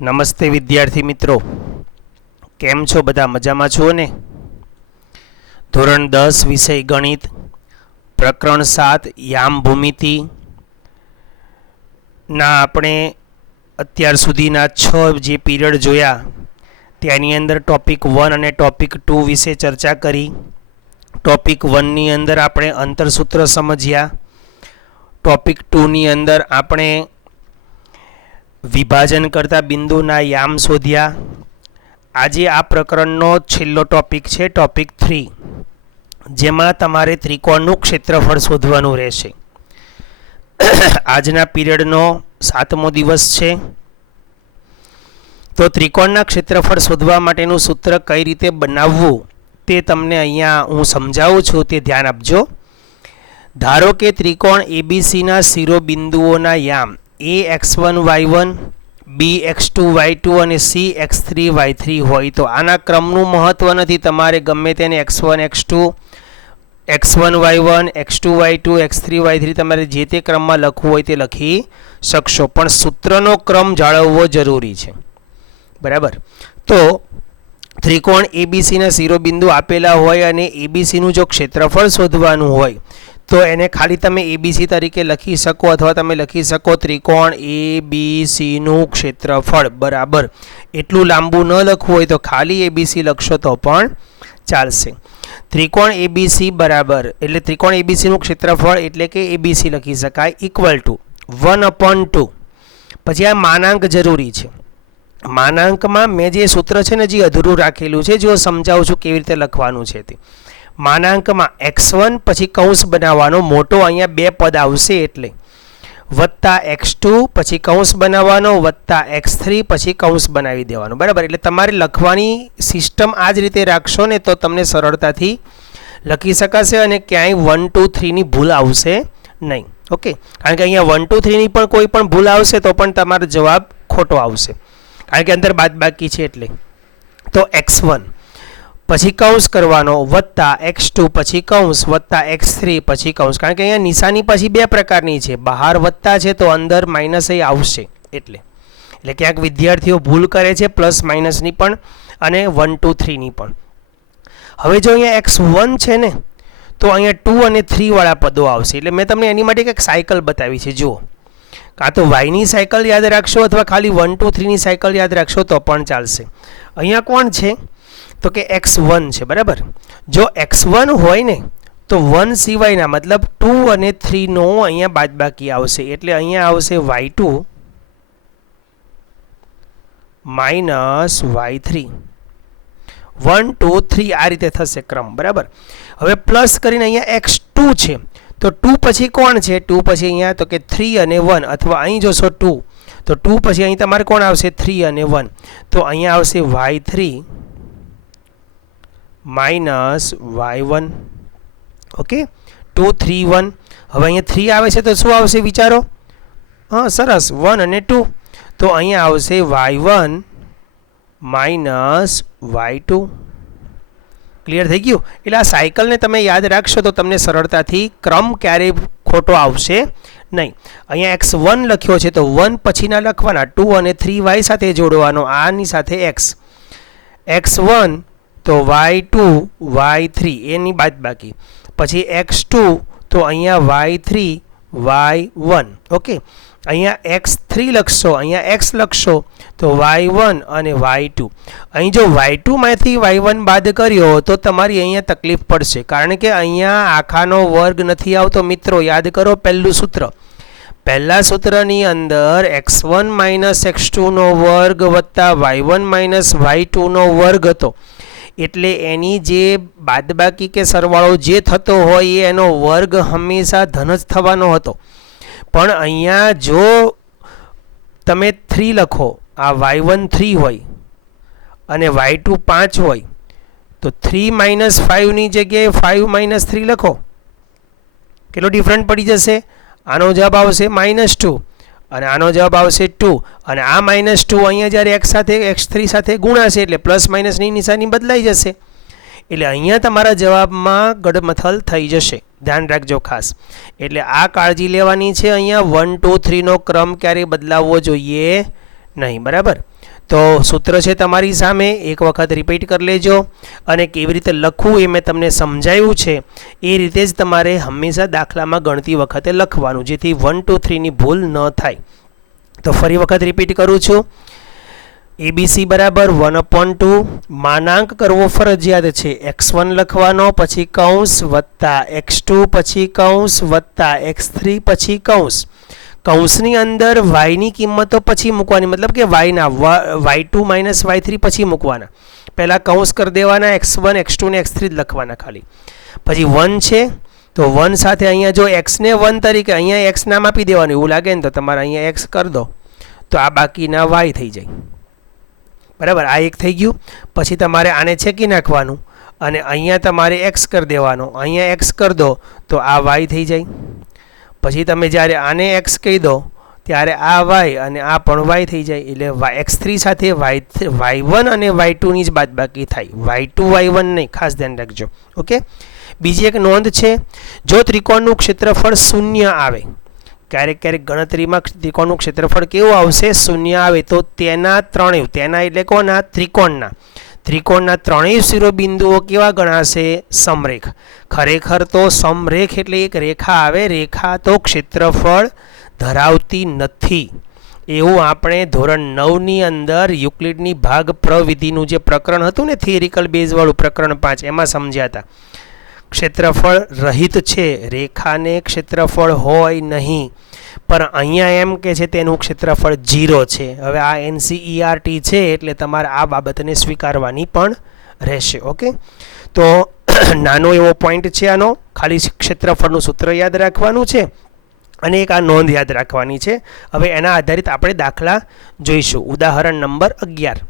નમસ્તે વિદ્યાર્થી મિત્રો, કેમ છો? બધા મજામાં છો ને? ધોરણ 10 વિષય ગણિત, પ્રકરણ 7 યામ ભૂમિતિ ના આપણે અત્યાર સુધીના 6 જે પીરિયડ જોયા તેની અંદર ટોપિક 1 અને ટોપિક 2 વિશે ચર્ચા કરી. ટોપિક 1 ની અંદર આપણે અંતરસૂત્ર સમજ્યા. ટોપિક 2 ની અંદર આપણે વિભાજન કરતા બિંદુના યામ શોધ્યા. આજે આ પ્રકરણનો છેલ્લો ટોપિક છે, ટોપિક 3, જેમાં તમારે ત્રિકોણનું ક્ષેત્રફળ શોધવાનું રહેશે. આજના પીરિયડનો 7મો દિવસ છે. તો ત્રિકોણના ક્ષેત્રફળ શોધવા માટેનું સૂત્ર કઈ રીતે બનાવવું તે તમને અહીંયા હું સમજાવું છું, તે ધ્યાન આપજો. ધારો કે ત્રિકોણ એબીસીના શિરોબિંદુઓના યામ ax1 y1, bx2 y2 અને cx3 y3 હોય તો આના ક્રમનું મહત્વ નથી. તમારે ગમે તેને x1 x2 x1 y1 x2 y2 x3 y3 તમારે જે તે ક્રમમાં લખવું હોય તે લખી શકશો, પણ સૂત્રનો ક્રમ જાળવવો જરૂરી છે. બરાબર? તો ત્રિકોણ એબીસીના શિરોબિંદુ આપેલા હોય અને એબીસીનું જો ક્ષેત્રફળ શોધવાનું હોય તો એને ખાલી તમે એબીસી તરીકે લખી શકો, અથવા તમે લખી શકો ત્રિકોણ એબીસીનું ક્ષેત્રફળ બરાબર. એટલું લાંબુ ન લખવું હોય તો ખાલી એબીસી લખશો તો પણ ચાલશે. ત્રિકોણ એબીસી બરાબર એટલે ત્રિકોણ એબીસીનું ક્ષેત્રફળ એટલે કે એબીસી લખી શકાય ઇક્વલ ટુ 1/2. પછી આ માનાંક જરૂરી છે. માનાંકમાં મેં જે સૂત્ર છે ને જે અધૂરું રાખેલું છે, જો સમજાવું છું કેવી રીતે લખવાનું છે તે. માનાંકમાં x1 પછી કૌંસ બનાવવાનો મોટો, અહીંયા બે પદ આવશે એટલે વત્તા x2 પછી કૌંસ બનાવવાનો વત્તા x3 પછી કૌંસ બનાવી દેવાનો. બરાબર? એટલે તમારે લખવાની સિસ્ટમ આ જ રીતે રાખશો ને તો તમને સરળતાથી લખી શકાશે અને ક્યાંય 1 2 3 ની ભૂલ આવશે નહીં. ઓકે? કારણ કે અહીંયા 1 2 3 ની પણ કોઈ પણ ભૂલ આવશે તો પણ તમારો જવાબ ખોટો આવશે, કારણ કે અંદર બાદબાકી છે એટલે. તો x1 પછી કૌંસ કરવાનો વત્તા x2 પછી કૌંસ વત્તા x3 પછી કૌંસ, કારણ કે અહીંયા નિશાની પછી બે પ્રકારની છે, બહાર વત્તા છે તો અંદર માઇનસ એ આવશે. એટલે ક્યાંક વિદ્યાર્થીઓ ભૂલ કરે છે પ્લસ માઇનસની પણ અને 1 2 3 ની પણ. હવે જો અહીંયા x1 છે ને તો અહીંયા 2 અને 3 વાળા પદો આવશે. એટલે મેં તમને એની માટે એક સાયકલ બતાવી છે. જુઓ, કાં તો વાયની સાયકલ યાદ રાખશો અથવા ખાલી 1 2 3 ની સાયકલ યાદ રાખશો તો પણ ચાલશે. અહીંયા કોણ છે તો કે x1 છે. બરાબર? જો x1 હોય ને તો 1 સિવાયના મતલબ 2 અને 3 નો અહીંયા બાદબાકી આવશે, એટલે અહીંયા આવશે y2 માઇનસ y3. 1 2 3 આ રીતે થશે ક્રમ. બરાબર? હવે પ્લસ કરીને અહીંયા x2 છે તો 2 પછી કોણ છે? 2 પછી અહીંયા તો કે 3 અને 1, અથવા અહીં જોશો 2 તો 2 પછી અહીં તમારે કોણ આવશે? 3 અને 1. તો અહીંયા આવશે y3 માઇનસ y1. ઓકે? 2 3 1. હવે અહીંયા 3 આવે છે તો શું આવશે વિચારો? હા, સરસ, 1 અને 2. તો અહીંયા આવશે y1 માઇનસ y2. ક્લિયર થઈ ગયું? એટલે આ સાયકલને તમે યાદ રાખશો તો તમને સરળતાથી ક્રમ ક્યારેય ખોટો આવશે નહીં. અહીંયા x1 લખ્યો છે તો 1 પછીના લખવાના, 2 અને 3 y સાથે જોડવાનો, આની સાથે x. x1 તો y2 y3 એની બાદબાકી, પછી x2 તો અહીંયા y3 y1. ઓકે? અહીંયા x3 લખશો, અહીંયા x લખશો તો y1 અને y2. અહીં જો y2 માંથી y1 બાદ કર્યો તો તમારી અહીંયા તકલીફ પડશે, કારણ કે અહીંયા આખાનો વર્ગ નથી આવતો. મિત્રો યાદ કરો પહેલું સૂત્ર. પહેલા સૂત્રની અંદર x1 માઇનસ x2 નો વર્ગ વત્તા y1 માઇનસ y2 નો વર્ગ હતો, એટલે એની જે બાદબાકી કે સરવાળો જે થતો હોય એનો વર્ગ હંમેશા ધન જ થવાનો હતો. પણ અહીંયા જો તમે 3 લખો, આ y1 3 હોય અને y2 5 હોય તો 3 માઇનસ 5 ની જગ્યાએ 5 માઇનસ 3 લખો, કેટલો ડિફરન્ટ પડી જશે? આનો જવાબ આવશે -2 અને આનો જવાબ આવશે 2, અને આ -2 અહીંયા જ્યારે x સાથે x3 સાથે ગુણાશે એટલે પ્લસ માઇનસની નિશાની બદલાઈ જશે. એટલે અહીંયા તમારા જવાબમાં ગડમથલ થઈ જશે. ધ્યાન રાખજો ખાસ. એટલે આ કાળજી લેવાની છે. અહીંયા 1 2 3 નો ક્રમ ક્યારેય બદલાવવો જોઈએ નહીં. બરાબર? તો સૂત્ર છે તમારી સામે, એક વખત રિપીટ કરી લેજો અને કેવી રીતે લખવું એ મેં તમને સમજાવ્યું છે એ રીતે જ તમારે હંમેશા દાખલામાં ગણતી વખતે લખવાનું, જેથી 1 2 3ની ભૂલ ન થાય. તો ફરી વખત રિપીટ કરું છું. ABC બરાબર 1/2, માનાંક કરવો ફરજિયાત છે. x1 લખવાનો, પછી કૌંસ વત્તા x2, પછી કૌંસ વત્તા x3, પછી કૌંસ. કૌંસની અંદર yની કિંમતો પછી મૂકવાની, મતલબ કે yના y2 માઇનસ y3 પછી મૂકવાના. પહેલાં કૌંસ કરી દેવાના, x1 x2 ને x3 જ લખવાના ખાલી. પછી 1 છે તો 1 સાથે અહીંયા જો x ને 1 તરીકે અહીંયા x નામ આપી દેવાનું, એવું લાગે ને તો તમારે અહીંયા x કરી દો તો આ બાકીના y થઈ જાય. બરાબર, આ એક થઈ ગયું. પછી તમારે આને છેકી નાખવાનું અને અહીંયા તમારે x કરી દેવાનો, અહીંયા x કરી દો તો આ y થઈ જાય. પછી તમે જ્યારે આને x કહી દો ત્યારે આ y અને આ પણ y થઈ જાય. એટલે x3 સાથે y1 અને y2ની જ બાદબાકી થાય, y2 y1 નહીં, ખાસ ધ્યાન રાખજો. ઓકે. બીજી એક નોંધ છે, જો ત્રિકોણનું ક્ષેત્રફળ શૂન્ય આવે, ક્યારેક ક્યારેક ગણતરીમાં ત્રિકોણનું ક્ષેત્રફળ કેવું આવશે, શૂન્ય આવે, તો તેના ત્રણેય, તેના એટલે કોના, ત્રિકોણના ત્રણેય શિરોબિંદુઓ કેવા ગણાશે, સમરેખ. ખરેખર તો સમરેખ એટલે એક રેખા આવે, રેખા તો ક્ષેત્રફળ ધરાવતી નથી. એવું આપણે ધોરણ 9ની અંદર યુક્લિડની ભાગ પ્રવિધિનું જે પ્રકરણ હતું ને, થિયરિકલ બેઝવાળું પ્રકરણ 5, એમાં સમજ્યા હતા. ક્ષેત્રફળ રહિત છે, રેખાને ક્ષેત્રફળ હોય નહીં, પણ અહીંયા એમ કે છે તેનું ક્ષેત્રફળ 0 છે. હવે આ NCERT છે એટલે તમારે આ બાબતને સ્વીકારવાની પણ રહેશે. ઓકે. તો નાનો એવો પોઈન્ટ છે આનો, ખાલી ક્ષેત્રફળનું સૂત્ર યાદ રાખવાનું છે અને એક આ નોંધ યાદ રાખવાની છે. હવે એના આધારિત આપણે દાખલા જોઈશું. ઉદાહરણ નંબર 11,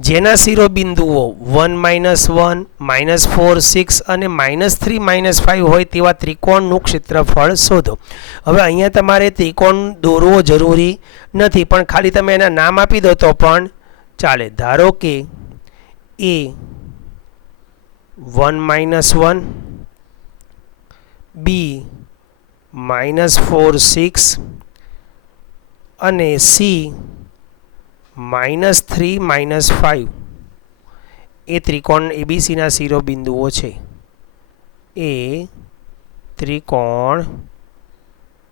જેના શિરોબિંદુઓ 1 -1 -4 6 અને -3 -5 હોય તેવા ત્રિકોણનું ક્ષેત્રફળ શોધો. હવે અહીંયા તમારે ત્રિકોણ દોરવો જરૂરી નથી, પણ ખાલી તમે એના નામ આપી દો તો પણ ચાલે. ધારો કે A 1 -1, B -4 6 અને C -3 -5 એ ત્રિકોણ ABCના શિરોબિંદુઓ છે. એ ત્રિકોણ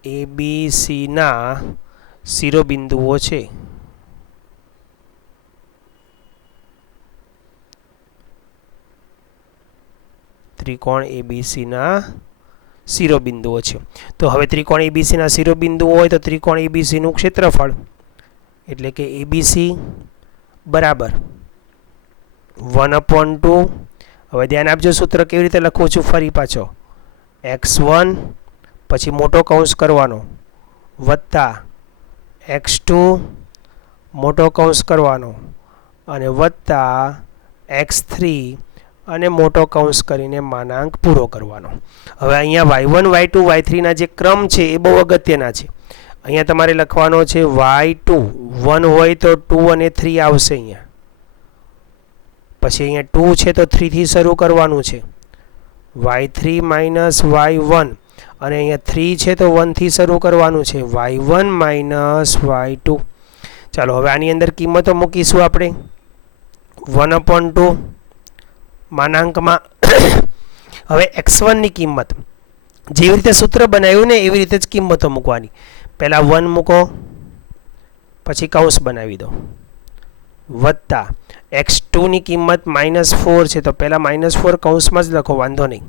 ABCના શિરોબિંદુઓ છે. ત્રિકોણ ABCના શિરોબિંદુઓ છે. તો હવે ત્રિકોણ ABCના શિરોબિંદુઓ હોય તો ત્રિકોણ ABCનું ક્ષેત્રફળ એટલે કે ABC બરાબર 1/2. હવે ધ્યાન આપજો, સૂત્ર કેવી રીતે લખું છું ફરી પાછો, x1 પછી મોટો કૌંસ કરવાનો વત્તા x2 મોટો કૌંસ કરવાનો અને વત્તા x3 અને મોટો કૌંસ કરીને માનાંક પૂરો કરવાનો. હવે અહીંયા y1 y2 y3ના જે ક્રમ છે એ બહુ અગત્યના છે. અહીંયા તમારે લખવાનો છે y2, 1 હોય તો 2 અને 3 આવશે અહીંયા. પછી અહીંયા 2 છે તો 3 થી શરૂ કરવાનું છે, y3 માઇનસ y1, અને અહીંયા 3 છે તો 1 થી શરૂ કરવાનું છે, y1 માઇનસ y2. ચાલો હવે આની અંદર કિંમતો મૂકીશું આપણે. 1/2 માનાંકમાં હવે x1ની કિંમત જેવી રીતે સૂત્ર બનાવ્યું ને એવી રીતે જ કિંમતો મૂકવાની. પહેલાં 1 મૂકો, પછી કૌંસ બનાવી દો, વત્તા x2ની કિંમત -4 છે તો પહેલાં -4 કૌંસમાં જ લખો, વાંધો નહીં,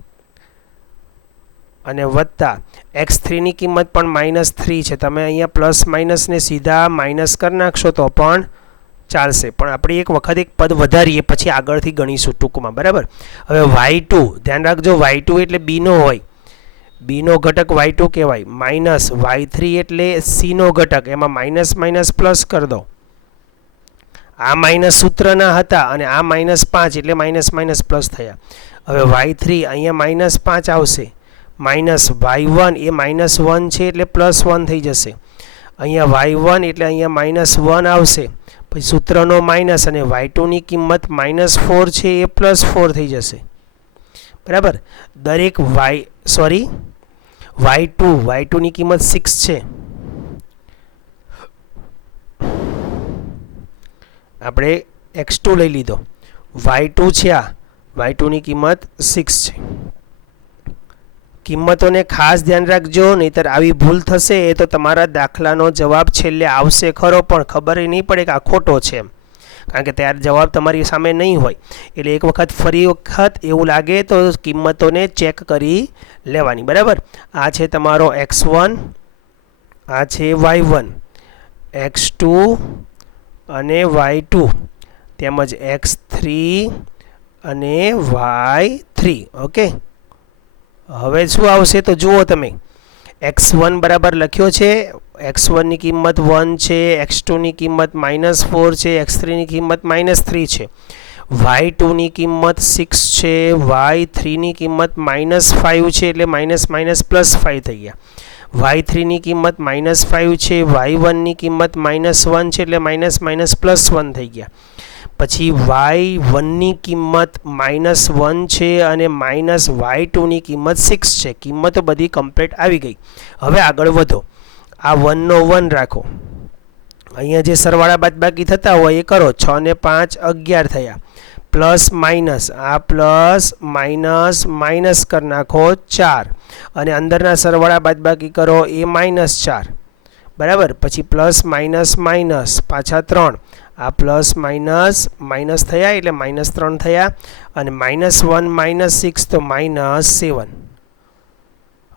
અને વત્તા x3ની કિંમત પણ -3 છે. તમે અહીંયા પ્લસ માઇનસને સીધા માઇનસ કરી નાખશો તો પણ ચાલશે, પણ આપણે એક વખત એક પદ વધારીએ પછી આગળથી ગણીશું ટૂંકમાં. બરાબર. હવે y2 ધ્યાન રાખજો, y2 એટલે બીનો હોય, બીનો ઘટક y2 કહેવાય, માઇનસ y3 એટલે સીનો ઘટક, એમાં માઇનસ માઇનસ પ્લસ કરી દો. આ માઇનસ સૂત્રના હતા અને આ -5 એટલે માઇનસ માઇનસ પ્લસ થયા. હવે y3 અહીંયા -5 આવશે, માઇનસ y1 એ -1 છે એટલે +1 થઈ જશે. અહીંયા y1 એટલે અહીંયા -1 આવશે, પછી સૂત્રનો માઇનસ અને y2ની કિંમત -4 છે એ +4 થઈ જશે. બરાબર. દરેક y2ની કિંમત 6 છે આપણે x2 લઈ લીધો, y2 છે આ, y2 ની કિંમત 6 છે. કિંમતોને ખાસ ધ્યાન રાખજો, નહીંતર આવી ભૂલ થશે તો તમારા દાખલાનો જવાબ છેલ્લે આવશે ખરો પણ ખબર નહીં પડે કે આ ખોટો છે એમ, કારણ કે ત્યારે જવાબ તમારી સામે નહીં હોય. એટલે એક વખત ફરી વખત એવું લાગે તો કિંમતોને ચેક કરી લેવાની. બરાબર, આ છે તમારો x1, આ છે y1, x2 અને y2 તેમજ x3 અને y3. ઓકે, હવે શું આવશે તો જુઓ તમે, x1 બરાબર લખ્યો છે, x1 ની કિંમત 1 છે, x2 ની કિંમત -4 છે, x3 ની કિંમત -3 છે, y2 ની કિંમત 6 છે, y3 ની કિંમત -5 છે એટલે +5 થઈ ગયા, y3 ની કિંમત -5 છે, y1 ની કિંમત -1 છે એટલે +1 થઈ ગયા. પછી y1 ની કિંમત -1 છે અને y2 ની કિંમત 6 છે. કિંમતો બધી કમ્પ્લીટ આવી ગઈ. હવે આગળ વધો, આ 1 નો 1 રાખો, અહીંયા જે સરવાળા બાદબાકી થતા હોય એ કરો. 6 ને 5 11 થયા, પ્લસ માઇનસ, આ પ્લસ માઇનસ કરી નાખો 4 અને અંદરના સરવાળા બાદબાકી કરો એ -4. બરાબર, પછી પ્લસ માઇનસ પાછા 3, આ પ્લસ માઇનસ થયા એટલે -3 થયા અને -1 -6 તો -7.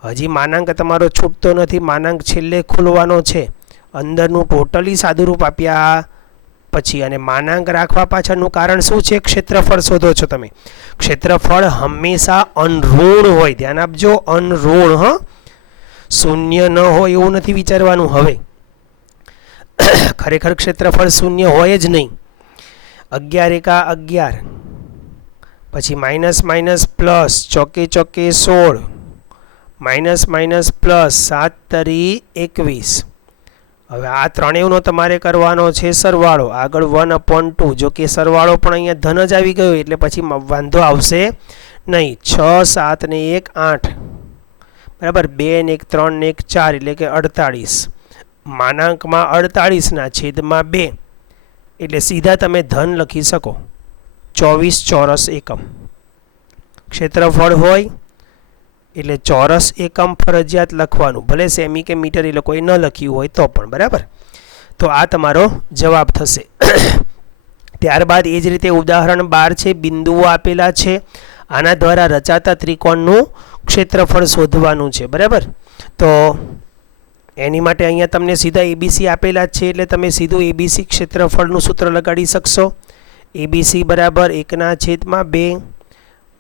હજી માનાંક તમારો છૂટતો નથી, માનાંક છેલ્લે ખોલવાનો છે. અંદરનું ટોટલી સાદુરૂપ આપ્યા પછી અને માનાંક રાખવા પાછળનું કારણ શું છે? ક્ષેત્રફળ શોધો છો તમે. ક્ષેત્રફળ હંમેશા અનઋણ હોય, ધ્યાન આપજો, અનઋણ. શૂન્ય ન હોય એવું નથી વિચારવાનું. હવે ખરેખર ક્ષેત્રફળ શૂન્ય હોય જ નહીં. 11 એકા 11, પછી માઇનસ પ્લસ, ચોકે 16, માઇનસ પ્લસ 7 તરી 21. હવે આ ત્રણેયનો તમારે કરવાનો છે સરવાળો. આગળ 1/2, જો કે સરવાળો પણ અહીંયા ધન જ આવી ગયો એટલે પછી વાંધો આવશે નહીં. 6 7 ને 1 8, બરાબર, 2 ને 1 3 ને 1 4 એટલે કે 48. માનાંકમાં 48 ના છેદમાં 2 એટલે સીધા તમે ધન લખી શકો. 24 ચોરસ એકમ ક્ષેત્રફળ હોય એટલે ચોરસ એકમ ફરજિયાત લખવાનું, ભલે સેમી કે મીટર એ લોકોએ ન લખ્યું હોય તો પણ. બરાબર, તો આ તમારો જવાબ થશે. ત્યારબાદ એ જ રીતે ઉદાહરણ 12 છે, બિંદુઓ આપેલા છે, આના દ્વારા રચાતા ત્રિકોણનું ક્ષેત્રફળ શોધવાનું છે. બરાબર, તો એની માટે અહીંયા તમને સીધા એબીસી આપેલા છે એટલે તમે સીધું એબીસી ક્ષેત્રફળનું સૂત્ર લગાડી શકશો. એબીસી બરાબર 1/2,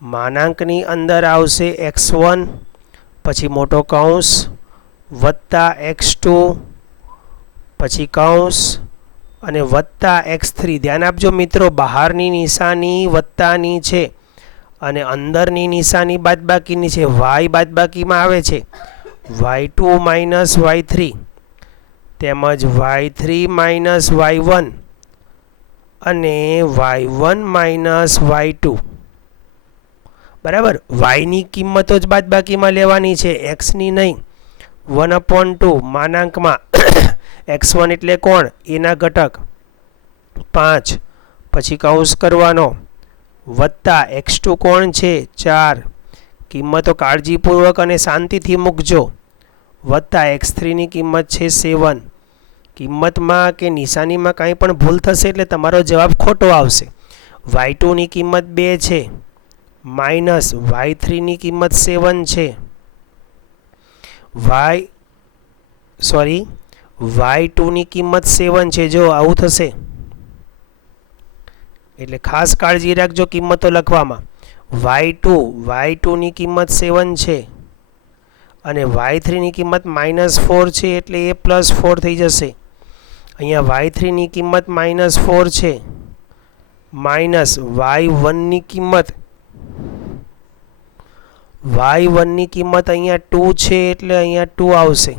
માનાંકની અંદર આવશે x1, પછી મોટો કૌંસ વત્તા x2, પછી કૌંસ અને વત્તા x3. ધ્યાન આપજો મિત્રો, બહારની નિશાની વત્તાની છે અને અંદરની નિશાની બાદબાકીની છે. y બાદબાકીમાં આવે છે, y2 માઇનસ y3 તેમજ y3 માઇનસ y1 અને y1 માઇનસ y2. બરાબર, y ની કિંમતો જ બાદબાકીમાં લેવાની છે, x ની નહીં. 1/2 માનાંકમાં x1 એટલે કોણ? એના ઘટક 5, પછી કૌંસ કરવાનો વત્તા x2 કોણ છે? 4. કિંમતો કાળજીપૂર્વક અને શાંતિથી મૂકજો. વત્તા x3 ની કિંમત છે 7. કિંમતમાં કે નિશાનીમાં કાંઈ પણ ભૂલ થશે એટલે તમારો જવાબ ખોટો આવશે. y2 ની કિંમત 2 છે, માઇનસ y3 ની કિંમત 7 છે, y2 ની કિંમત 7 છે. જો આવું થશે એટલે ખાસ કાળજી રાખજો કિંમતો લખવામાં. y2 ની કિંમત 7 છે અને y3 ની કિંમત -4 છે એટલે એ +4 થઈ જશે. અહીંયા y3 ની કિંમત -4 છે, માઇનસ y1 ની કિંમત અહીંયા 2 છે એટલે અહીંયા 2 આવશે.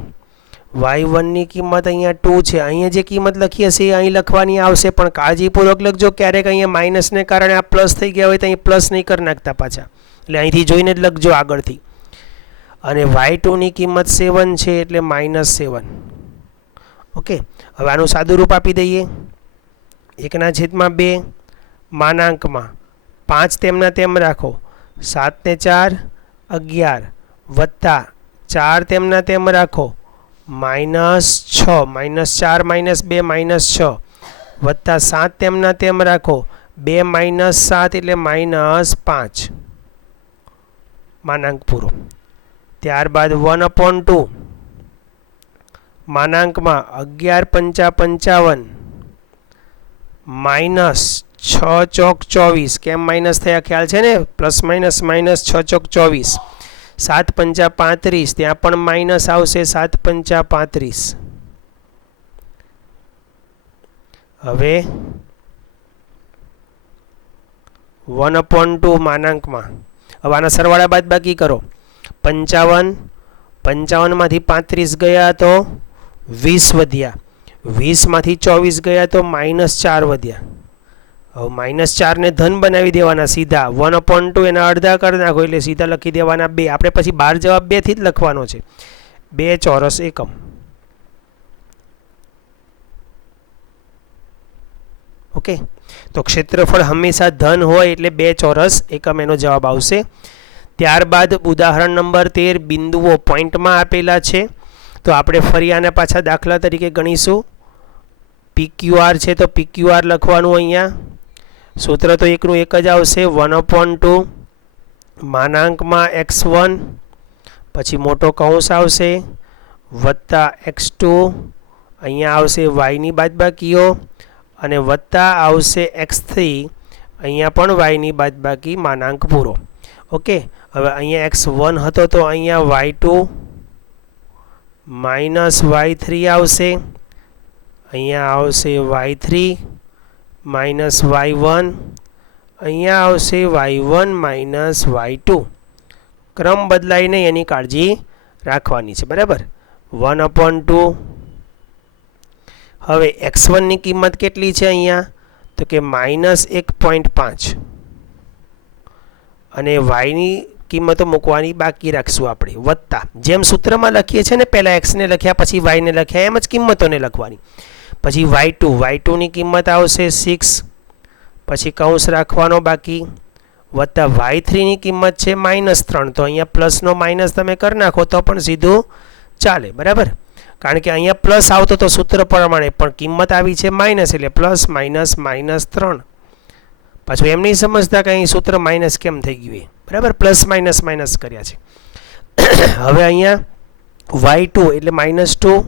y1 ની કિંમત અહીંયા 2 છે, અહીંયા જે કિંમત લખી હશે એ અહીં લખવાની આવશે, પણ કાળજીપૂર્વક લખજો. ક્યારેક અહીંયા માઇનસને કારણે આ પ્લસ થઈ ગયા હોય તો અહીં પ્લસ નહીં કરી નાખતા પાછા, એટલે અહીંથી જોઈને જ લખજો આગળથી. અને y2 ની કિંમત 7 છે એટલે -7. ઓકે, હવે આનું સાદું રૂપ આપી દઈએ. 1/2 માનાંકમાં 5 તેમના તેમ રાખો 7 ને 4 11 વત્તા 4 તેમના તેમ રાખો -6 -4 -2 -6 વત્તા 7 તેમના તેમ રાખો 2 - 7 એટલે -5 માનાંક પૂરો. ત્યારબાદ 1/2 માનાંકમાં 11 × 5 = 55 -6 × 24 કેમ માઇનસ થયા ખ્યાલ છે ને પ્લસ માઇનસ માઇનસ 6 × 24 7 × 5 = 35 ત્યાં પણ માઇનસ આવશે 7 × 5 = 35. હવે 1/2 માનાંકમાં હવે આના સરવાળા બાદ બાકી કરો 55 માંથી 35 ગયા તો 20 વધ્યા 20 માંથી 24 ગયા તો -4 વધ્યા. હવે -4 ને ધન બનાવી દેવાના સીધા 1/2 એના અડધા કરી નાખો એટલે સીધા લખી દેવાના 2. આપણે પછી બહાર જવાબ 2 થી જ લખવાનો છે 2 ચોરસ એકમ. ઓકે તો ક્ષેત્રફળ હંમેશા ધન હોય એટલે 2 ચોરસ એકમ એનો જવાબ આવશે. ત્યારબાદ ઉદાહરણ નંબર 13 બિંદુઓ પોઈન્ટમાં આપેલા છે તો આપણે ફરી આને પાછા દાખલા તરીકે ગણીશું. PQR છે તો PQR લખવાનું અહીંયા સૂત્ર તો એકનું એક જ આવશે 1/2 માનાંકમાં x1 પછી મોટો કૌંસ આવશે વત્તા x2 અહીંયા આવશે y ની બાદબાકીઓ અને વત્તા આવશે x3 અહીંયા પણ y ની બાદબાકી માનાંક પૂરો. ઓકે હવે અહીંયા x1 હતો તો અહીંયા y2 માઇનસ y3 આવશે અહીંયા આવશે y3 માઇનસ y1 અહીંયા આવશે y1 માઇનસ y2. ક્રમ બદલાય નહીં એની કાળજી રાખવાની છે બરાબર. 1/2 હવે x1 ની કિંમત કેટલી છે અહીંયા તો કે -1.5 અને y ની કિંમતો મૂકવાની બાકી રાખશું આપણે વત્તા જેમ સૂત્રમાં લખીએ છીએ ને પહેલાં x ને લખ્યા પછી y ને લખ્યા એમ જ કિંમતોને લખવાની. પછી y2 ની કિંમત આવશે 6 પછી કૌંસ રાખવાનો બાકી વત્તા y3 ની કિંમત છે -3 તો અહીંયા પ્લસનો માઇનસ તમે કરી નાખો તો પણ સીધું ચાલે બરાબર. કારણ કે અહીંયા પ્લસ આવતો તો સૂત્ર પ્રમાણે પણ કિંમત આવી છે માઇનસ એટલે પ્લસ માઇનસ -3. પાછું એમ નહીં સમજતા કે અહીં સૂત્ર માઇનસ કેમ થઈ ગયું બરાબર પ્લસ માઇનસ માઇનસ કર્યા છે. હવે અહીંયા y2 એટલે -2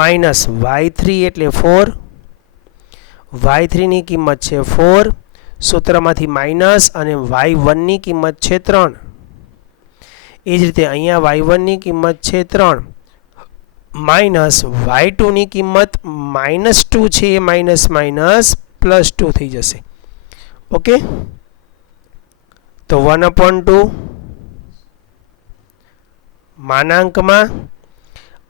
માઇનસ y3 એટલે 4 y3 ની કિંમત છે 4 સૂત્રમાંથી માઇનસ અને y1 ની કિંમત છે 3. એ જ રીતે અહીંયા y1 ની કિંમત છે 3 માઇનસ y2 ની કિંમત -2 છે એ માઇનસ માઇનસ +2 થઈ જશે. ઓકે તો 1/2 માનાંકમાં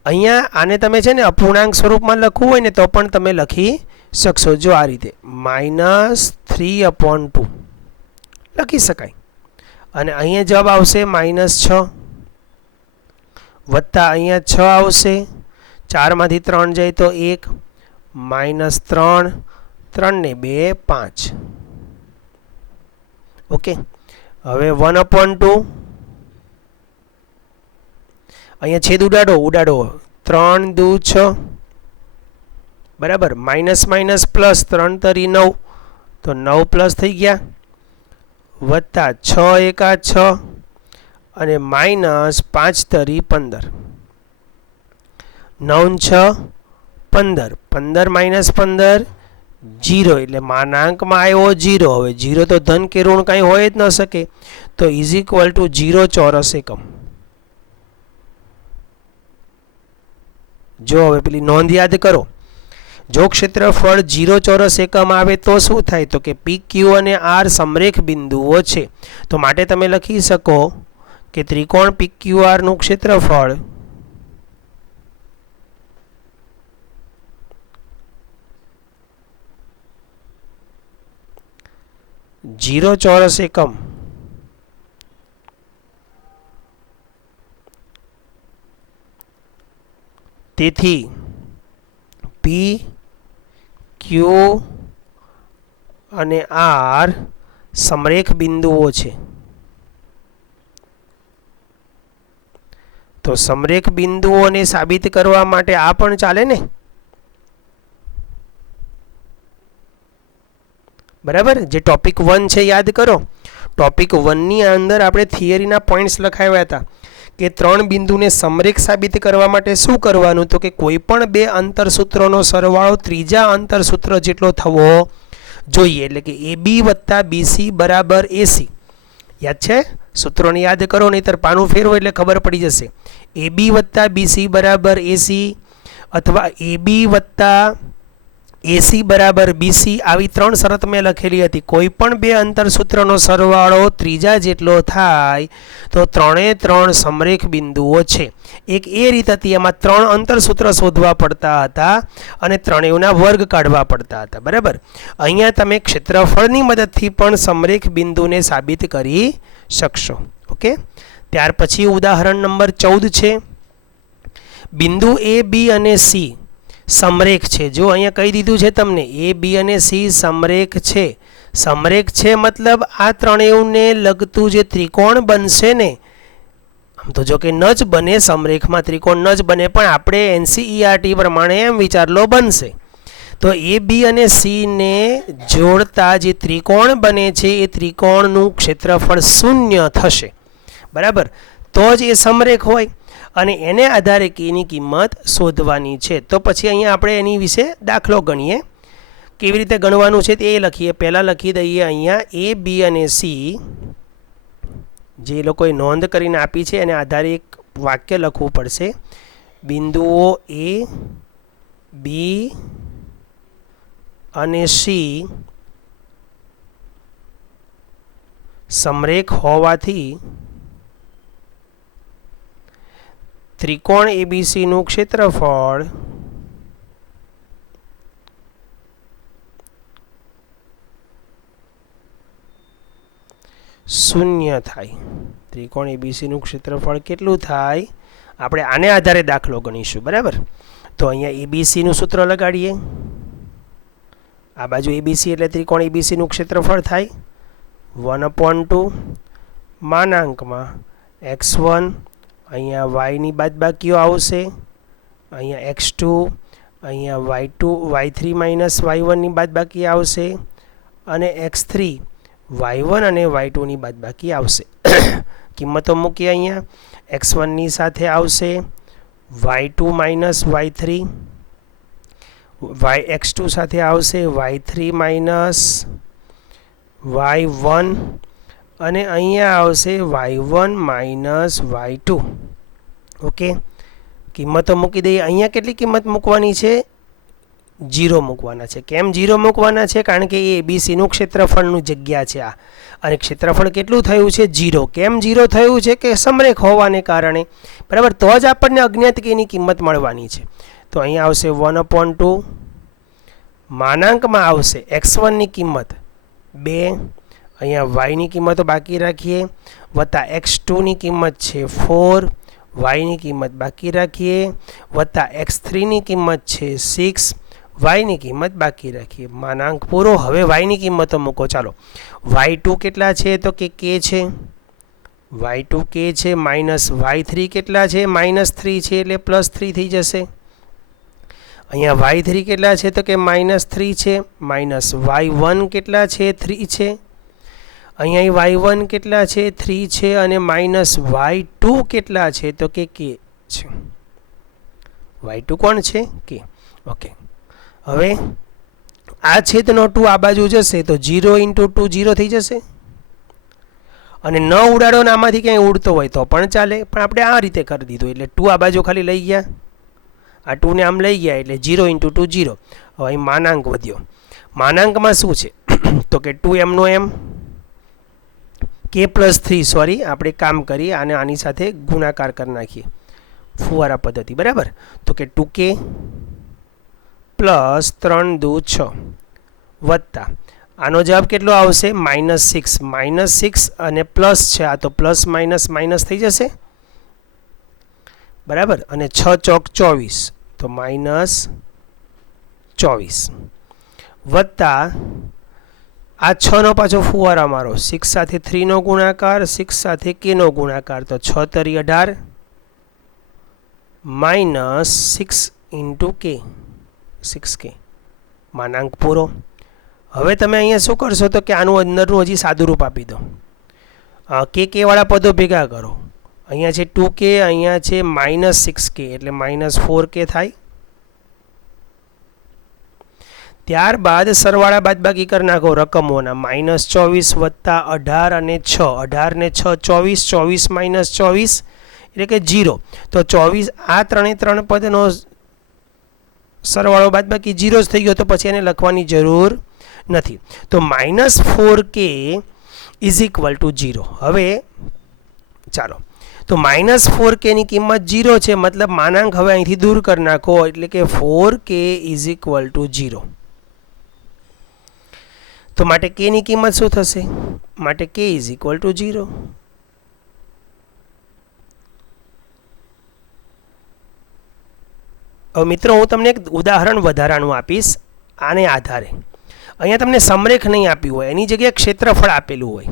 અહીંયા આને તમે છે ને અપૂર્ણાંક સ્વરૂપમાં લખવું હોય ને તો પણ તમે લખી શકશો જો આ રીતે -3/2 લખી શકાય અને અહીંયા જવાબ આવશે -6 વત્તા અહીંયા 6 આવશે 4 માંથી 3 જાય તો 1 -3 3 ને 2 5. ઓકે હવે 1/2 અહીંયા છેદ ઉડાડો 3 × 2 = 6 બરાબર માઇનસ માઇનસ પ્લસ 3 × 3 = 9 તો 9 પ્લસ થઈ ગયા વત્તા 6 × 1 = 6 અને માઇનસ 5 × 3 = 15 9 × 6 = 15 15 માઇનસ 15 0 એટલે માનાંકમાં આવ્યો 0. હવે 0 તો ધન કે ઋણ કાંઈ હોય જ ન શકે તો = 0 ચોરસ એકમ. જો હવે પેલી નોંધ યાદ કરો જો ક્ષેત્રફળ 0 ચોરસ એકમ આવે તો શું થાય તો કે PQ અને R સમરેખ બિંદુઓ છે તો માટે તમે લખી શકો કે ત્રિકોણ PQR નું ક્ષેત્રફળ 0 ચોરસ એકમ તેથી PQ ક્યુ અને આર સમરેખ બિંદુઓ છે. તો સમરેખ બિંદુઓને સાબિત કરવા માટે આ પણ ચાલે ને, બરાબર. જે ટોપિક 1 છે યાદ કરો. ટોપિક 1 ની અંદર આપણે થિયરીના પોઈન્ટ્સ લખાવ્યા હતા કે 3 બિંદુને સમરેખ સાબિત કરવા માટે શું કરવાનું, તો કે કોઈ પણ 2 અંતરસૂત્રોનો સરવાળો ત્રીજા અંતરસૂત્ર જેટલો થવો જોઈએ. એટલે કે AB + BC = AC. યાદ છે? સૂત્રોને યાદ કરો, નહીંતર પાનું ફેરવો એટલે ખબર પડી જશે. AB + BC = AC અથવા AB + AC = BC, આવી 3 શરત મેં લખેલી હતી. કોઈ પણ 2 અંતરસૂત્રનો સરવાળો ત્રીજા જેટલો થાય તો 3 સમરેખ બિંદુઓ છે. એક એ રીત હતી, એમાં 3 અંતરસૂત્ર શોધવા પડતા હતા અને ત્રણેયના વર્ગ કાઢવા પડતા હતા, બરાબર. અહીંયા તમે ક્ષેત્રફળની મદદથી પણ સમરેખ બિંદુને સાબિત કરી શકશો. ઓકે. ત્યાર પછી ઉદાહરણ નંબર 14 છે. બિંદુ A, B અને C સમરેખ છે. જો અહીંયા કહી દીધું છે તમને A, B અને C સમરેખ છે. સમરેખ છે મતલબ આ ત્રણેયને લગતું જે ત્રિકોણ બનશે ને, આમ તો જો કે ન જ બને, સમરેખમાં ત્રિકોણ ન જ બને, પણ આપણે NCERT પ્રમાણે એમ વિચાર લો બનશે. તો A, B અને C ને જોડતા જે ત્રિકોણ બને છે એ ત્રિકોણનું ક્ષેત્રફળ 0 થશે, બરાબર. તો જ એ સમરેખ હોય અને એને આધારે એની કિંમત શોધવાની છે. તો પછી અહીંયા આપણે એની વિશે દાખલો ગણીએ. કેવી રીતે ગણવાનું છે તે લખીએ. પહેલાં લખી દઈએ અહીંયા A, B અને C, જે લોકોએ નોંધ કરીને આપી છે એને આધારે એક વાક્ય લખવું પડશે. બિંદુઓ A, B અને C સમરેખ હોવાથી ત્રિકોણ ABC નું ક્ષેત્રફળ શૂન્ય થાય. ત્રિકોણ ABC નું ક્ષેત્રફળ કેટલું થાય? આપણે આને આધારે દાખલો ગણીશું, બરાબર. તો અહીંયા ABC નું સૂત્ર લગાડીએ. આ બાજુ ABC એટલે ત્રિકોણ ABC નું ક્ષેત્રફળ થાય 1/2 માનાંકમાં x1, અહીંયા y ની બાદબાકીઓ આવશે, અહીંયા x2, અહીંયા y3 - y1 ની બાદબાકી આવશે અને x3, y1 અને y2 ની બાદબાકી આવશે. કિંમતો મૂકીએ. અહીંયા x1 ની સાથે આવશે y2 - y3, x2 સાથે આવશે y3 - y1 અને અહીંયા આવશે y1 - y2. ઓકે. કિંમતો મૂકી દઈએ. અહીંયા કેટલી કિંમત મૂકવાની છે? 0 મૂકવાના છે. કેમ 0 મૂકવાના છે? કારણ કે એ ABCનું ક્ષેત્રફળનું જગ્યા છે આ, અને ક્ષેત્રફળ કેટલું થયું છે? 0. કેમ 0 થયું છે? કે સમરેખ હોવાને કારણે, બરાબર. તો જ આપણને અજ્ઞાત કેની કિંમત મળવાની છે. તો અહીંયા આવશે 1/2 માનાંકમાં આવશે x1 ની કિંમત 2, અહીંયા y ની કિંમતો બાકી રાખીએ, વત્તા x2 ની કિંમત છે 4, y ની કિંમત બાકી રાખીએ, વત્તા x3 ની કિંમત છે 6, y ની કિંમત બાકી રાખીએ. માનાંક પૂરો. હવે y ની કિંમતો મૂકો. ચાલો. y2 કેટલા છે? તો કે k છે. y2 k છે. માઇનસ y3 કેટલા છે? -3 છે એટલે +3 થઈ જશે. અહીંયા y3 કેટલા છે? તો કે -3 છે. માઇનસ y1 કેટલા છે? 3 છે. અહીંયા y1 કેટલા છે? 3 છે. અને માઇનસ y2 કેટલા છે? તો કે k છે. y2 કોણ છે? k. ઓકે. હવે આ છેદનો 2 આ બાજુ જશે તો 0 × 2 0 થઈ જશે. અને ન ઉડાડો ને આમાંથી ક્યાંય ઉડતો હોય તો પણ ચાલે, પણ આપણે આ રીતે કરી દીધું એટલે 2 આ બાજુ ખાલી લઈ ગયા, આ 2 ને આમ લઈ ગયા એટલે 0 × 2 0. હવે અહીં માનાંક વધ્યો. માનાંકમાં શું છે? તો કે 2 એમનો એમ, k + 3, સોરી આપણે કામ કરીએ આને આની સાથે ગુણાકાર કરી નાખીએ, ફુવારા પદ્ધતિ, બરાબર. તો કે 2k + 3 × 2 = 6 વત્તા આનો જવાબ કેટલો આવશે? -6. -6 અને પ્લસ છે, આ તો પ્લસ માઇનસ માઇનસ થઈ જશે, બરાબર. અને 6 × 4 = 24, તો -24. વત્તા આ 6 નો પાછો ફુવારા મારો 6 સાથે 3 નો ગુણાકાર 6 સાથે k નો ગુણાકાર તો 6 તરી 18 માઇનસ 6 ઇન્ટુ k 6k માનાંક પૂરો. હવે તમે અહીંયા શું કરશો તો કે આનું અંદરનું હજી સાદું રૂપ આપી દો. કે વાળા પદો ભેગા કરો. અહીંયા છે 2k, અહીંયા છે માઇનસ 6k એટલે માઇનસ 4k થાય. ત્યારબાદ સરવાળા બાદબાકી કરી નાખો રકમોના. માઇનસ 24 વત્તા 18 અને 6, 18 ને 6 24, 24 માઇનસ 24 એટલે કે 0. તો 24 આ ત્રણે પદનો સરવાળો બાદબાકી 0 જ થઈ ગયો, તો પછી એને લખવાની જરૂર નથી. તો minus 4k is equal to 0. હવે ચાલો, તો માઇનસ 4k ની કિંમત 0 છે, મતલબ માનાંક હવે અહીંથી દૂર કરી નાખો એટલે કે 4k ઇઝ ઇક્વલ ટુ 0. તો માટે k ની કિંમત શું થશે? માટે k ઇઝ ઇક્વલ ટુ 0. હવે મિત્રો હું તમને એક ઉદાહરણ વધારાનું આપીશ. આને આધારે અહીંયા તમને સમરેખ નહીં આપ્યું હોય, એની જગ્યાએ ક્ષેત્રફળ આપેલું હોય.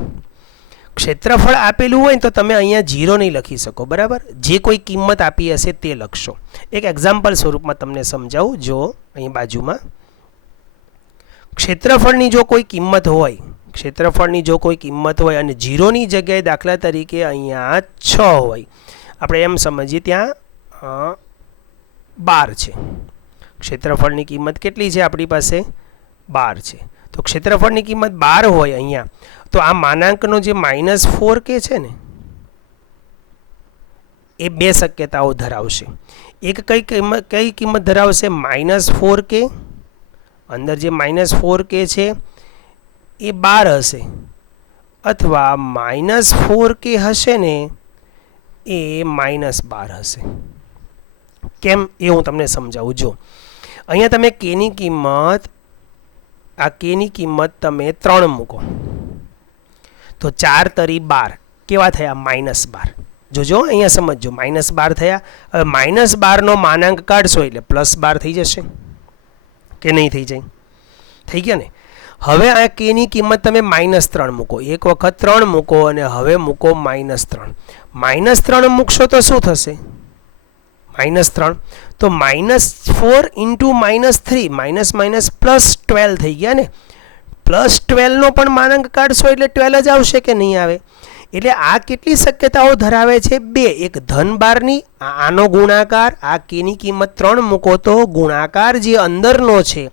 ક્ષેત્રફળ આપેલું હોય ને તો તમે અહીંયા 0 નહીં લખી શકો, બરાબર? જે કોઈ કિંમત આપી હશે તે લખશો. એક એક્ઝામ્પલ સ્વરૂપમાં તમને સમજાવું. જો અહીં બાજુમાં ક્ષેત્રફળની જો કોઈ કિંમત હોય, અને 0 ની જગ્યાએ દાખલા તરીકે અહીંયા 6 હોય, આપણે એમ સમજીએ ત્યાં 12 છે. ક્ષેત્રફળની કિંમત કેટલી છે આપણી પાસે? 12 છે. તો ક્ષેત્રફળની કિંમત 12 હોય અહીંયા, તો આ માનાંકનો જે માઇનસ 4k છે ને એ બે શક્યતાઓ ધરાવશે. એક કઈ કિંમત ધરાવશે? Minus 4k. અંદર જે માઇનસ 4k છે એ 12 હશે, અથવા માઇનસ 4k હશે ને એ માઇનસ 12 હશે. કેમ એ હું તમને સમજાવું. જો અહીંયા તમે k ની કિંમત તમે 3 મૂકો તો 4 તરી 12 કેવા થયા? માઇનસ 12. જોજો અહીંયા સમજો, માઇનસ 12 થયા. હવે માઇનસ 12નો માનાંક કાઢશો એટલે પ્લસ 12 થઈ જશે કે નહીં થઈ જાય? થઈ ગયા ને. હવે આ k ની કિંમત તમે માઇનસ 3 મૂકો, એક વખત 3 મૂકો અને હવે મૂકો માઇનસ 3. માઇનસ 3 મૂકશો તો શું થશે? માઇનસ 3. તો minus 4 into minus 3, minus minus plus 12 થઈ ગયા ને. પ્લસ 12નો પણ માનાંક કાઢશો એટલે 12 જ આવશે કે નહીં આવે? એટલે આ કેટલી શક્યતાઓ ધરાવે છે? 2. એક ધન 12ની, આનો ગુણાકાર, આ k ની કિંમત 3 મૂકો તો ગુણાકાર જે અંદરનો છે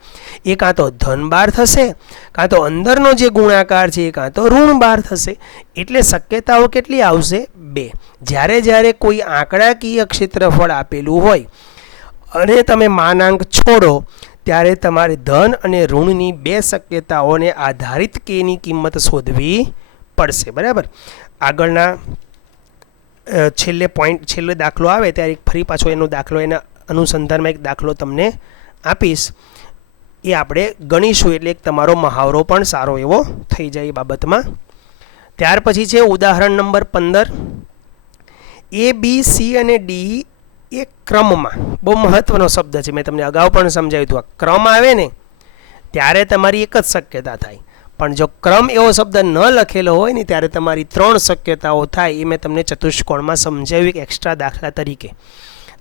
એ કાં તો ધન 12 થશે, કાં તો અંદરનો જે ગુણાકાર છે એ કાં તો ઋણ 12 થશે. એટલે શક્યતાઓ કેટલી આવશે? 2. જ્યારે કોઈ આંકડાકીય ક્ષેત્રફળ આપેલું હોય અને તમે માનાંક છોડો ત્યારે તમારે ધન અને ઋણની બે શક્યતાઓને આધારિત k ની કિંમત શોધવી પડશે, બરાબર? આગળના છેલ્લે દાખલો આવે ત્યારે ફરી પાછો એનો દાખલો, એના અનુસંધાનમાં એક દાખલો તમને આપીશ, એ આપણે ગણીશું. એટલે એક તમારો મહાવરો પણ સારો એવો થઈ જાય એ બાબતમાં. ત્યાર પછી છે ઉદાહરણ નંબર 15. A, B, C અને D એ ક્રમમાં, બહુ મહત્વનો શબ્દ છે, મેં તમને અગાઉ પણ સમજાવ્યું હતું. આ ક્રમ આવે ને ત્યારે તમારી એક જ શક્યતા થાય, પણ જો ક્રમ એવો શબ્દ ન લખેલો હોય ને ત્યારે તમારી 3 શક્યતાઓ થાય. એ મેં તમને ચતુષ્કોણમાં સમજાવ્યું એક એક્સ્ટ્રા દાખલા તરીકે.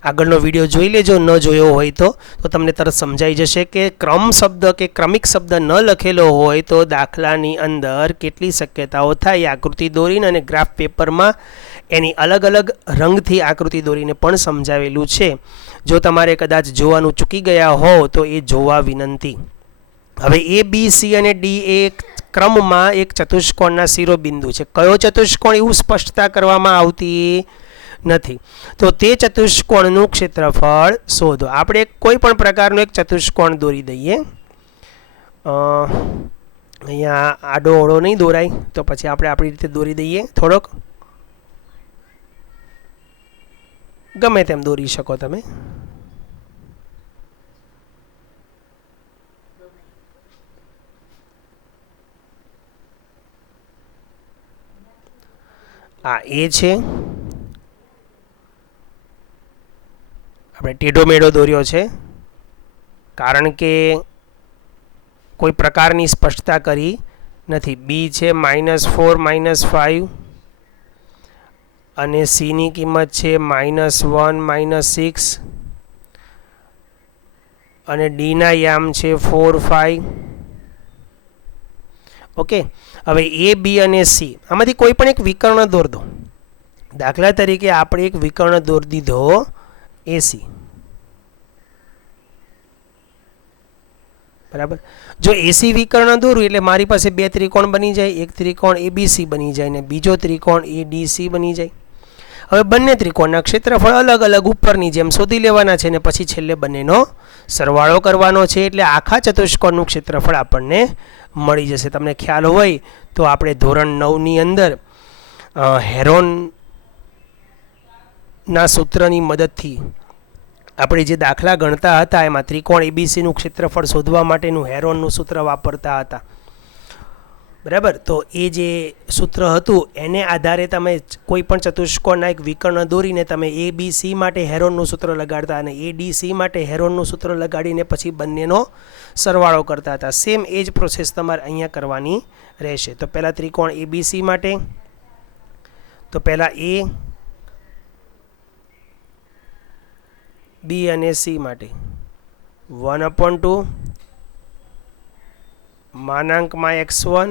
આગળનો વિડીયો જોઈ લેજો, ન જોયો હોય તો તમને તરત સમજાઈ જશે કે ક્રમ શબ્દ કે ક્રમિક શબ્દ ન લખેલો હોય તો દાખલાની અંદર કેટલી શક્યતાઓ થાય. આકૃતિ દોરીને અને ગ્રાફ પેપરમાં એની અલગ અલગ રંગથી આકૃતિ દોરીને પણ સમજાવેલું છે. જો તમારે કદાચ જોવાનું ચૂકી ગયા હો તો એ જોવા વિનંતી. હવે A, B, C અને D એ ક્રમમાં એક ચતુષ્કોણના શિરોબિંદુ છે. કયો ચતુષ્કોણ એવું સ્પષ્ટતા કરવામાં આવતી નથી. તો તે ચતુષ્કોણનું ક્ષેત્રફળ શોધો. આપણે કોઈ પણ પ્રકારનો એક ચતુષ્કોણ દોરી દઈએ. અહીંયા આડો ઓળો નહીં દોરાય તો પછી આપણે આપણી રીતે દોરી દઈએ. થોડોક ગમે તેમ દોરી શકો તમે. આ એ છે, આપણે ટેઢો મેઢો દોર્યો છે કારણ કે કોઈ પ્રકારની સ્પષ્ટતા કરી નથી. બી છે -4 -5 અને સીની કિંમત છે -1 -6 અને ડીના યામ છે 4 5. ઓકે, હવે એ બી અને સી આમાંથી કોઈ પણ એક વિકર્ણ દોર દો. દાખલા તરીકે આપણે એક વિકર્ણ દોર દીધો એસી, બરાબર. જો એસી વિકર્ણ દોરું એટલે મારી પાસે બે ત્રિકોણ બની જાય. એક ત્રિકોણ એબીસી બની જાય ને બીજો ત્રિકોણ એડીસી બની જાય. હવે બંને ત્રિકોણના ક્ષેત્રફળ અલગ અલગ ઉપરની જેમ શોધી લેવાના છે ને પછી છેલ્લે બંનેનો સરવાળો કરવાનો છે, એટલે આખા ચતુષ્કોણનું ક્ષેત્રફળ આપણને મળી જશે. તમને ખ્યાલ હોય તો આપણે ધોરણ 9ની અંદર હેરોનના સૂત્રની મદદથી આપણે જે દાખલા ગણતા હતા એમાં ત્રિકોણ એબીસીનું ક્ષેત્રફળ શોધવા માટેનું હેરોનનું સૂત્ર વાપરતા હતા, બરાબર. તો એ જે સૂત્ર હતું એને આધારે તમે કોઈ પણ ચતુષ્કોણના એક વિકર્ણ દોરીને તમે એબીસી માટે હેરોનનું સૂત્ર લગાડતા અને એડીસી માટે હેરોનનું સૂત્ર લગાડીને પછી બંનેનો સરવાળો કરતા હતા. સેમ એ જ પ્રોસેસ તમારે અહીંયા કરવાની રહેશે. તો પહેલાં ત્રિકોણ એબીસી માટે તો પહેલાં એ બી અને સી માટે 1/2 માનાંકમાં x1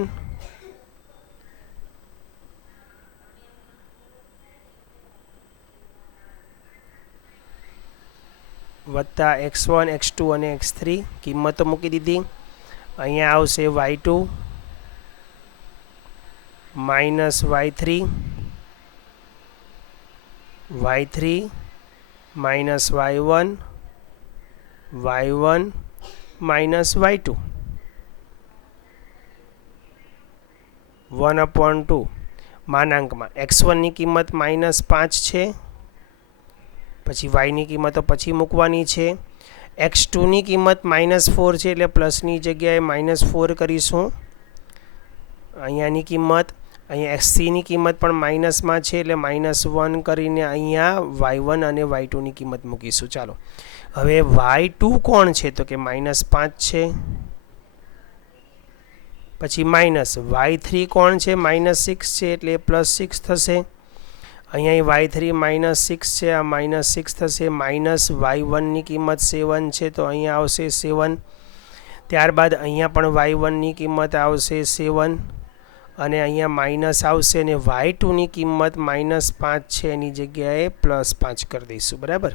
વત્તા x1 x2 અને x3 કિંમતો મૂકી દીધી. અહીંયા આવશે y2 minus y3 y3 minus y1 y1 minus y2 1/2 માનાંકમાં x1 ની કિંમત -5 છે, પછી yની કિંમતો પછી મૂકવાની છે. x2 ની કિંમત -4 છે એટલે પ્લસની જગ્યાએ -4 કરીશું. અહીંયાની કિંમત અહીંયા xcની કિંમત પણ માઇનસમાં છે એટલે -1 કરીને અહીંયા y1 અને y2ની કિંમત મૂકીશું. ચાલો હવે y2 કોણ છે તો કે -5 છે, પછી y3 કોણ છે -6 છે એટલે +6 થશે. અહીંયા y3 -6 છે, આ -6 થશે. y1ની કિંમત 7 છે તો અહીંયા આવશે 7. ત્યારબાદ અહીંયા પણ y1ની કિંમત આવશે 7 અને અહીંયા માઇનસ આવશે અને y2ની કિંમત -5 છે એની જગ્યાએ +5 કરી દઈશું, બરાબર.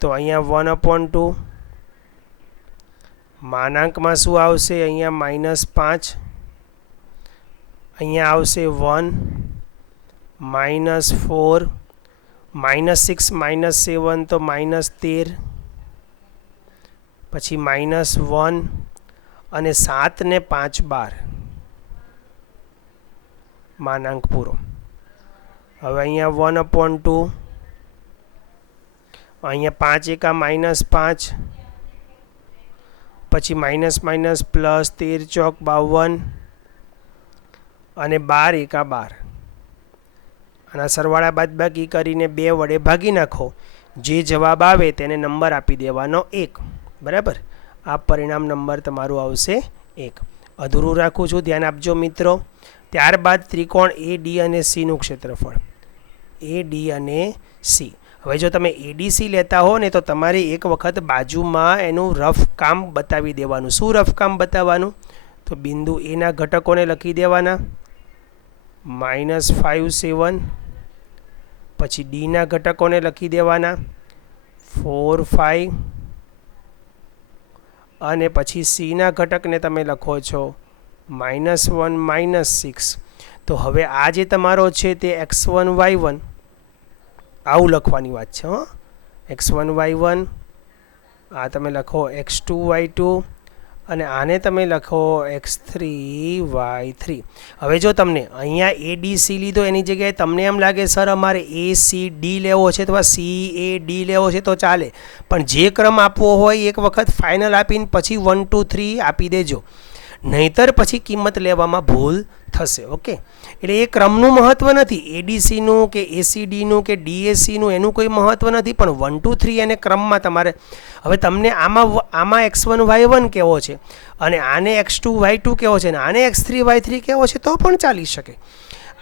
તો અહીંયા 1/2 માનાંકમાં શું આવશે અહીંયા -5, અહીંયા આવશે 1 -4 -6 -7 તો -13, પછી -1 અને 7 ને 5 12 માનાંક પૂરો. હવે અહીંયા 1/2 અહીંયા 5 એકા -5 પછી -- પ્લસ 13 ચોક 52 અને 12 એકા 12. આના સરવાળા બાદબાકી કરીને 2 વડે ભાગી નાખો. જે જવાબ આવે તેને નંબર આપી દેવાનો 1, બરાબર. આ પરિણામ નંબર તમારું આવશે 1. અધૂરું રાખું છું, ધ્યાન આપજો મિત્રો. ત્યારબાદ ત્રિકોણ એ ડી અને સીનું ક્ષેત્રફળ એ ડી અને સી. હવે જો તમે એડીસી લેતા હો ને તો તમારે એક વખત બાજુમાં એનું રફ કામ બતાવી દેવાનું. શું રફ કામ બતાવવાનું? તો બિંદુ એના ઘટકોને લખી દેવાના -5 7, પછી ડીના ઘટકોને લખી દેવાના 4 5 અને પછી સીના ઘટકને તમે લખો છો -1 -6. તો હવે આ જે તમારો છે તે x1 y1 આવું લખવાની વાત છે. x1 y1 આ તમે લખો x2 y2 અને આને તમે લખો x3 y3. હવે જો તમને અહીંયા એડીસી લીધો એની જગ્યાએ તમને એમ લાગે સર અમારે ACD લેવો છે અથવા CAD લેવો છે તો ચાલે, પણ જે ક્રમ આપવો હોય એક વખત ફાઇનલ આપીને પછી 1 2 3 આપી દેજો. નહીંતર પછી કિંમત લેવામાં ભૂલ થશે. ઓકે, એટલે એ ક્રમનું મહત્ત્વ નથી, એડીસીનું કે એસીડીનું કે ડીએસીનું એનું કોઈ મહત્ત્વ નથી, પણ 1 2 3 અને ક્રમમાં તમારે હવે તમને આમાં x1 y1 કેવો છે અને આને x2 y2 કેવો છે અને આને x3 y3 કેવો છે તો પણ ચાલી શકે.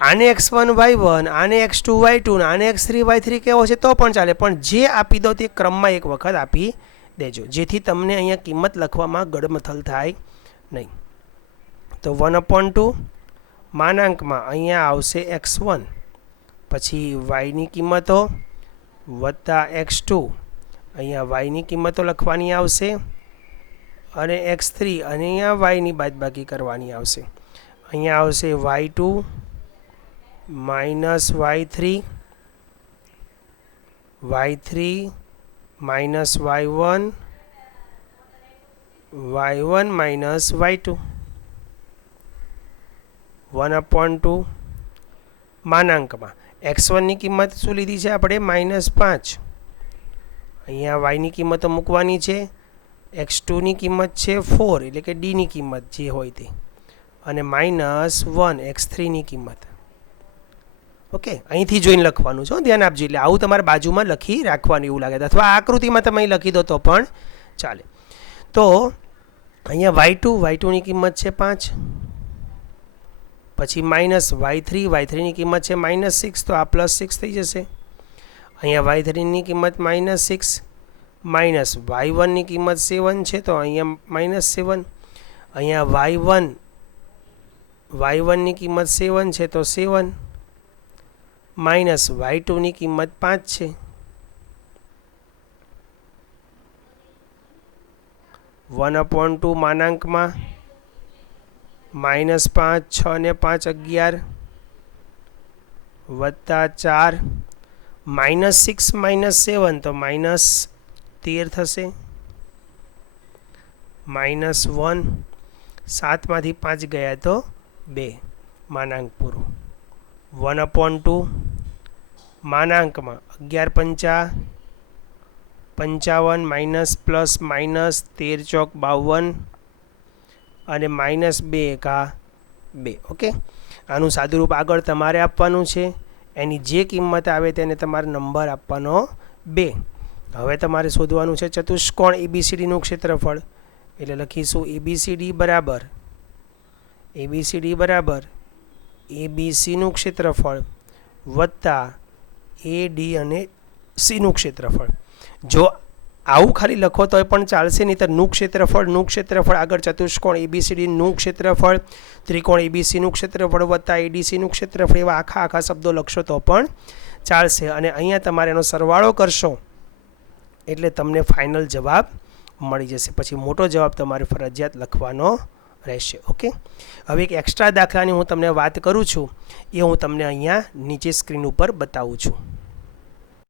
આને x1 y1 આને x2 y2 ને આને x3 y3 કેવો છે તો પણ ચાલે, પણ જે આપી દો તે ક્રમમાં એક વખત આપી દેજો, જેથી તમને અહીંયા કિંમત લખવામાં ગડમથલ થાય નહીં. તો 1/2 માનાંકમાં અહીંયા આવશે x1, પછી yની કિંમતો વત્તા x2, અહીંયા yની કિંમતો લખવાની આવશે અને x3 અને અહીંયા yની બાદબાકી કરવાની આવશે. અહીંયા આવશે y2 minus y3, y3 minus y1, y1 minus y2. 1/2 માનાંકમાં x1ની કિંમત શું લીધી છે આપણે? -5. અહીંયા yની કિંમતો મૂકવાની છે, x2ની કિંમત છે 4 એટલે કે ડીની કિંમત જે હોય તે, અને -1 x3ની કિંમત. ઓકે, અહીંથી જોઈને લખવાનું છે, ધ્યાન આપજો. એટલે આવું તમારે બાજુમાં લખી રાખવાનું એવું લાગે, અથવા આકૃતિમાં તમે અહીં લખી દો તો પણ ચાલે. તો અહીંયા y2ની કિંમત છે 5, પછી -y3ની કિંમત છે -6, તો આ +6 થઈ જશે. અહીંયા y3ની કિંમત -6, માઇનસ y1ની કિંમત 7 છે તો અહીંયા -7. અહીંયા y1ની કિંમત 7 છે તો 7, માઇનસ y2ની કિંમત 5 છે. 1/2 માનાંકમાં -5, 6 ને 5 11, વત્તા 4, -6 - 7 તો -13 થશે, -1, 7માંથી 5 ગયા તો 2, માનાંક પૂરું. 1/2 માનાંકમાં 11 × 5 = 55, પ્લસ માઇનસ 13 × 4 = 52 અને -2 × 2. ઓકે, આનું સાદુરૂપ આગળ તમારે આપવાનું છે, એની જે કિંમત આવે તેને તમારે નંબર આપવાનો 2. હવે તમારે શોધવાનું છે ચતુષ્કોણ ABCDનું ક્ષેત્રફળ, એટલે લખીશું ABCD બરાબર ABCનું ક્ષેત્રફળ વત્તા AD અને Cનું ક્ષેત્રફળ. જો આવું ખાલી લખો તો પણ ચાલશે, નહીં તો નું ક્ષેત્રફળ આગળ ચતુષ્કોણ ABCDનું ક્ષેત્રફળ, ત્રિકોણ ABCનું ક્ષેત્રફળ વત્તા ADCનું ક્ષેત્રફળ, એવા આખા શબ્દો લખશો તો પણ ચાલશે. અને અહીંયા તમારે એનો સરવાળો કરશો એટલે તમને ફાઇનલ જવાબ મળી જશે. પછી મોટો જવાબ તમારે ફરજિયાત લખવાનો રહેશે. ઓકે, હવે એક એક્સ્ટ્રા દાખલાની હું તમને વાત કરું છું, એ હું તમને અહીંયા નીચે સ્ક્રીન ઉપર બતાવું છું.